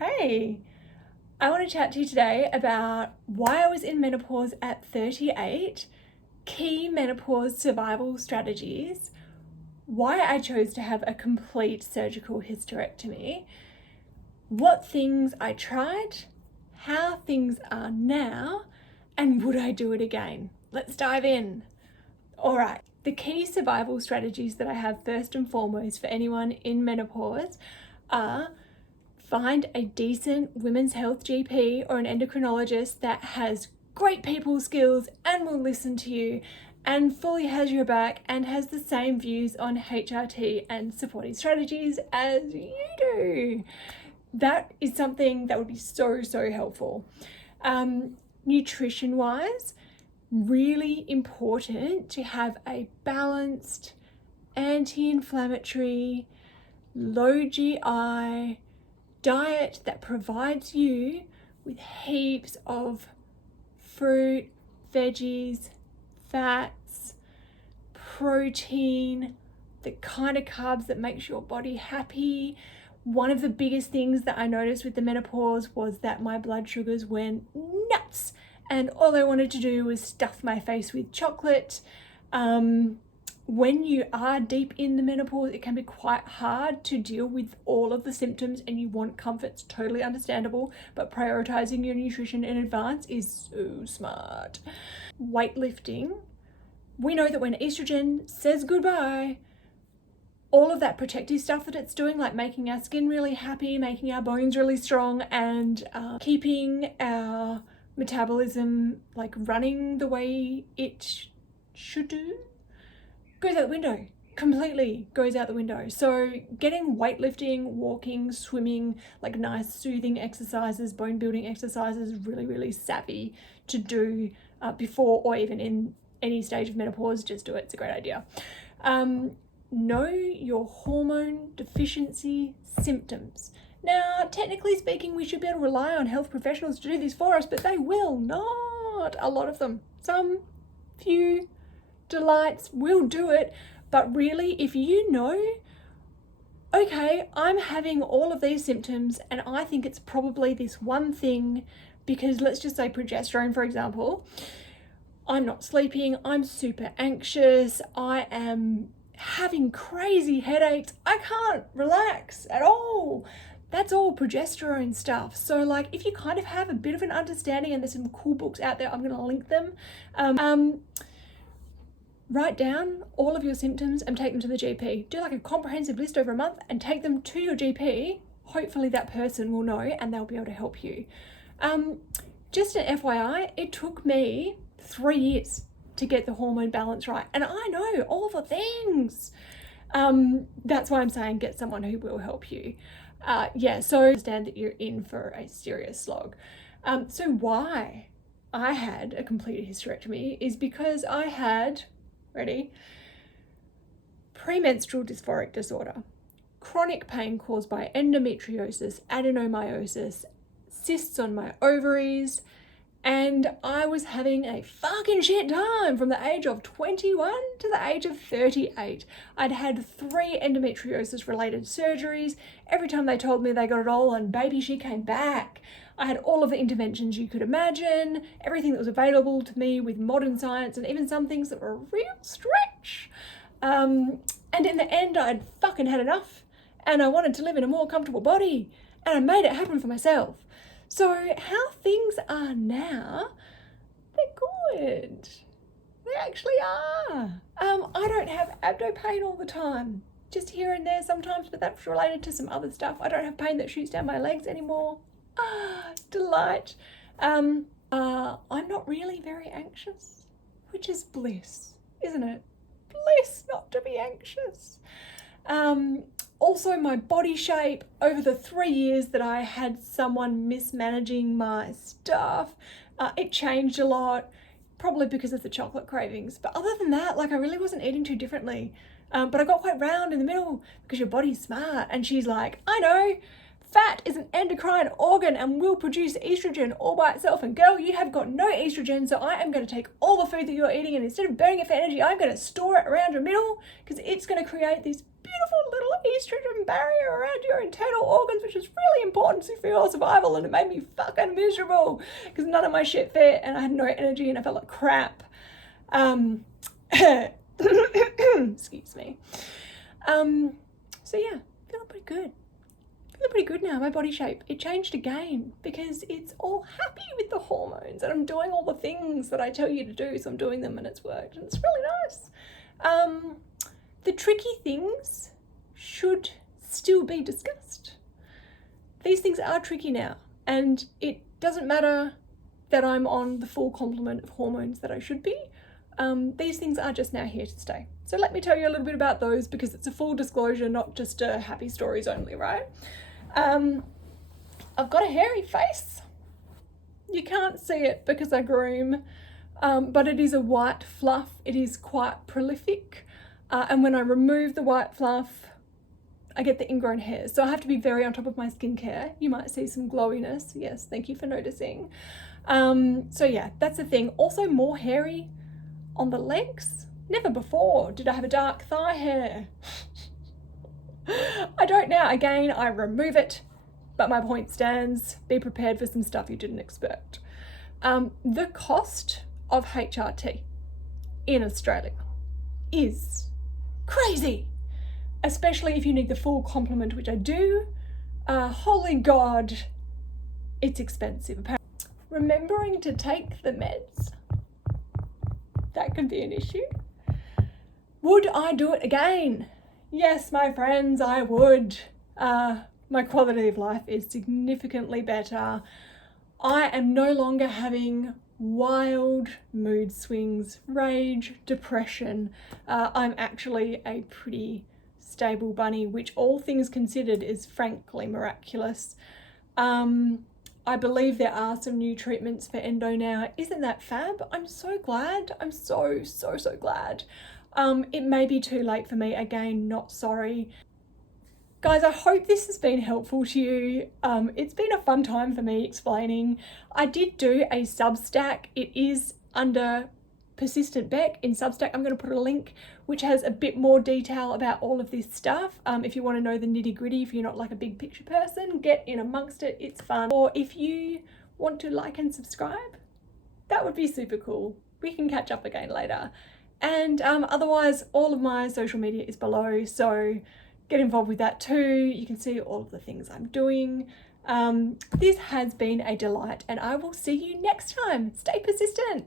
Hey, I want to chat to you today about why I was in menopause at 38, key menopause survival strategies, why I chose to have a complete surgical hysterectomy, what things I tried, how things are now, and would I do it again? Let's dive in. All right, the key survival strategies that I have first and foremost for anyone in menopause are: find a decent women's health GP or an endocrinologist that has great people skills and will listen to you and fully has your back and has the same views on HRT and supporting strategies as you do. That is something that would be so helpful. Nutrition wise, really important to have a balanced, anti-inflammatory, low GI diet that provides you with heaps of fruit, veggies, fats, protein, the kind of carbs that makes your body happy. One of the biggest things that I noticed with the menopause was that my blood sugars went nuts and all I wanted to do was stuff my face with chocolate. When you are deep in the menopause, it can be quite hard to deal with all of the symptoms and you want comfort. It's totally understandable, but prioritizing your nutrition in advance is so smart. Weightlifting. We know that when estrogen says goodbye, all of that protective stuff that it's doing, like making our skin really happy, making our bones really strong, and keeping our metabolism like running the way it should do, goes out the window. Completely goes out the window. So getting weightlifting, walking, swimming, like nice soothing exercises, bone building exercises, really savvy to do before or even in any stage of menopause. Just do it. It's a great idea. Know your hormone deficiency symptoms. Now, technically speaking, we should be able to rely on health professionals to do this for us, but they will not. A lot of them. Some, few, delights will do it, but really, if you know, okay, I'm having all of these symptoms and I think it's probably this one thing, because let's just say progesterone, for example, I'm not sleeping, I'm super anxious, I am having crazy headaches, I can't relax at all. That's all progesterone stuff. So like, if you kind of have a bit of an understanding, and there's some cool books out there, I'm going to link them. Write down all of your symptoms and take them to the GP. Do like a comprehensive list over a month and take them to your GP. Hopefully that person will know and they'll be able to help you. Just an FYI, it took me 3 years to get the hormone balance right. And I know all the things. That's why I'm saying get someone who will help you. So understand that you're in for a serious slog. So why I had a complete hysterectomy is because I had, premenstrual dysphoric disorder, chronic pain caused by endometriosis, adenomyosis, cysts on my ovaries, and I was having a fucking shit time from the age of 21 to the age of 38. I'd had 3 endometriosis related surgeries. Every time they told me they got it all, and baby, she came back. I had all of the interventions you could imagine, everything that was available to me with modern science, and even some things that were a real stretch. And in the end, I'd fucking had enough, and I wanted to live in a more comfortable body, and I made it happen for myself. So how things are now, they're good. They actually are. I don't have abdo pain all the time, just here and there sometimes, but that's related to some other stuff. I don't have pain that shoots down my legs anymore. Delight. I'm not really very anxious, which is bliss, isn't it? Bliss not to be anxious. Also, my body shape, over the 3 years that I had someone mismanaging my stuff, it changed a lot, probably because of the chocolate cravings. But other than that, like, I really wasn't eating too differently. But I got quite round in the middle because your body's smart. And she's like, I know, fat is an endocrine organ and will produce estrogen all by itself. And girl, you have got no estrogen, so I am going to take all the food that you're eating, and instead of burning it for energy, I'm going to store it around your middle because it's going to create this beautiful little estrogen barrier around your internal organs, which is really important for your survival, and it made me fucking miserable because none of my shit fit and I had no energy and I felt like crap. Excuse me. So yeah, feeling pretty good. Feeling pretty good now. My body shape, it changed again because it's all happy with the hormones and I'm doing all the things that I tell you to do, so I'm doing them and it's worked and it's really nice. The tricky things should still be discussed. These things are tricky now, and it doesn't matter that I'm on the full complement of hormones that I should be. These things are just now here to stay. So let me tell you a little bit about those because it's a full disclosure, not just happy stories only, right? I've got a hairy face. You can't see it because I groom, but it is a white fluff. It is quite prolific. And when I remove the white fluff, I get the ingrown hairs. So I have to be very on top of my skincare. You might see some glowiness. Yes, thank you for noticing. So yeah, that's the thing. Also more hairy on the legs. Never before did I have a dark thigh hair. I don't now. Again, I remove it, but my point stands. Be prepared for some stuff you didn't expect. The cost of HRT in Australia is crazy, especially if you need the full complement, which I do. Holy God, it's expensive. Remembering to take the meds, that could be an issue. Would I do it again? Yes, my friends, I would. My quality of life is significantly better. I am no longer having wild mood swings, rage, depression. I'm actually a pretty stable bunny, which all things considered is frankly miraculous. I believe there are some new treatments for endo now. Isn't that fab? I'm so glad. I'm so glad. It may be too late for me. Again, not sorry. Guys, I hope this has been helpful to you. It's been a fun time for me explaining. I did do a Substack. It is under Persistent Beck in Substack. I'm going to put a link which has a bit more detail about all of this stuff. If you want to know the nitty gritty, if you're not like a big picture person, get in amongst it. It's fun. Or if you want to like and subscribe, that would be super cool. We can catch up again later. And otherwise, all of my social media is below, so get involved with that too. You can see all of the things I'm doing. This has been a delight, and I will see you next time. Stay persistent.